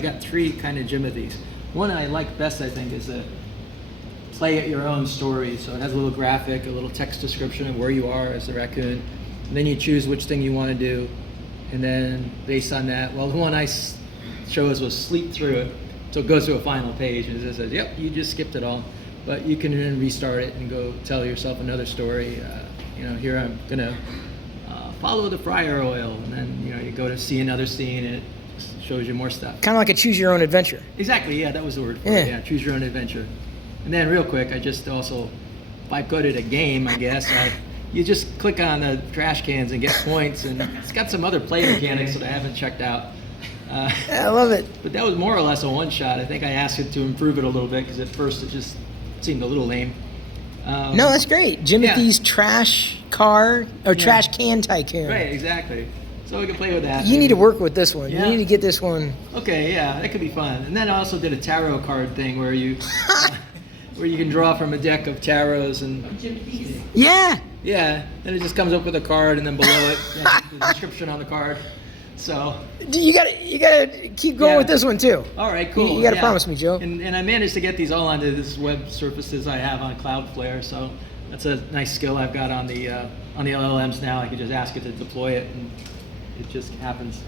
I got 3 kind of Jimothys. One I like best, I think, is a play at your own story. So it has a little graphic, a little text description of where you are as a raccoon. And then you choose which thing you want to do. And then based on that, well, the one I chose was sleep through it. So it goes to a final page and it says, yep, you just skipped it all. But you can then restart it and go tell yourself another story. Here I'm going to follow the fryer oil. And then, you go to see another scene and it shows you more stuff. Kind of like a choose your own adventure. Exactly, yeah, that was the word for it. Yeah, choose your own adventure. And then real quick, I just also, if I put it a game, I guess, you just click on the trash cans and get points, and it's got some other play mechanics that I haven't checked out. I love it. But that was more or less a one-shot. I think I asked it to improve it a little bit, because at first it just seemed a little lame. No, that's great. Jimothy's trash car, or trash can tycoon. Right, exactly. So we can play with that. You need to work with this one. Yeah. You need to get this one. Okay, yeah, that could be fun. And then I also did a tarot card thing where you can draw from a deck of tarots and Yeah. yeah, then it just comes up with a card and then below it the description on the card. So You gotta keep going with this one too. all right, cool. You gotta promise me, Joe. And I managed to get these all onto this web surfaces I have on Cloudflare, so that's a nice skill I've got on the LLMs now. I can just ask it to deploy it and it just happens.